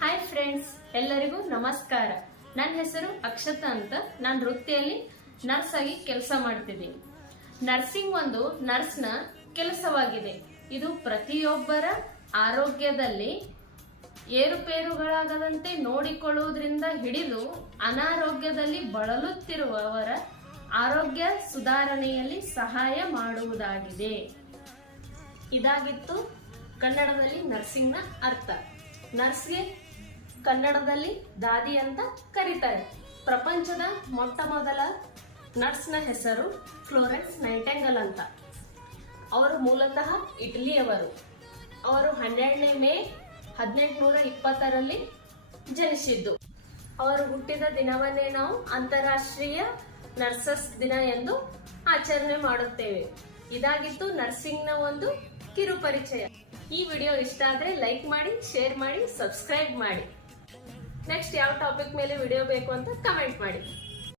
Hi friends, ಎಲ್ಲರಿಗೂ ನಮಸ್ಕಾರ. ನನ್ನ ಹೆಸರು ಅಕ್ಷತಾ ಅಂತ. ನಾನು ವೃತ್ತಿಯಲ್ಲಿ ನರ್ಸ್ ಆಗಿ ಕೆಲಸ ಮಾಡ್ತಿದ್ದೀನಿ. ನರ್ಸಿಂಗ್ ಒಂದು ನರ್ಸ್ನ ಕೆಲಸವಾಗಿದೆ. ಇದು ಪ್ರತಿಯೊಬ್ಬರ ಆರೋಗ್ಯದಲ್ಲಿ ಏರುಪೇರುಗಳಾಗದಂತೆ ನೋಡಿಕೊಳ್ಳುವುದರಿಂದ ಹಿಡಿದು ಅನಾರೋಗ್ಯದಲ್ಲಿ ಬಳಲುತ್ತಿರುವವರ ಆರೋಗ್ಯ ಸುಧಾರಣೆಯಲ್ಲಿ ಸಹಾಯ ಮಾಡುವುದಾಗಿದೆ. ಇದಾಗಿತ್ತು ಕನ್ನಡದಲ್ಲಿ ನರ್ಸಿಂಗ್ನ ಅರ್ಥ. ನರ್ಸ್ಗೆ ಕನ್ನಡದಲ್ಲಿ ದಾದಿ ಅಂತ ಕರೀತಾರೆ. ಪ್ರಪಂಚದ ಮೊಟ್ಟ ಮೊದಲ ನರ್ಸ್ನ ಹೆಸರು ಫ್ಲೋರೆನ್ಸ್ ನೈಟಿಂಗೇಲ್ ಅಂತ. ಅವರು ಮೂಲತಃ ಇಟಲಿಯವರು. ಅವರು 12ನೇ ಮೇ 1820ರಲ್ಲಿ ಜನಿಸಿದ್ದು. ಅವರು ಹುಟ್ಟಿದ ದಿನವನ್ನೇ ನಾವು ಅಂತಾರಾಷ್ಟ್ರೀಯ ನರ್ಸಸ್ ದಿನ ಎಂದು ಆಚರಣೆ ಮಾಡುತ್ತೇವೆ. ಇದಾಗಿತ್ತು ನರ್ಸಿಂಗ್ನ ಒಂದು ಕಿರು ಪರಿಚಯ. ಈ ವಿಡಿಯೋ ಇಷ್ಟ ಆದ್ರೆ ಲೈಕ್ ಮಾಡಿ, ಶೇರ್ ಮಾಡಿ, ಸಬ್ಸ್ಕ್ರೈಬ್ ಮಾಡಿ. ನೆಕ್ಸ್ಟ್ ಯಾವ ಟಾಪಿಕ್ ಮೇಲೆ ವಿಡಿಯೋ ಬೇಕು ಅಂತ ಕಮೆಂಟ್ ಮಾಡಿ.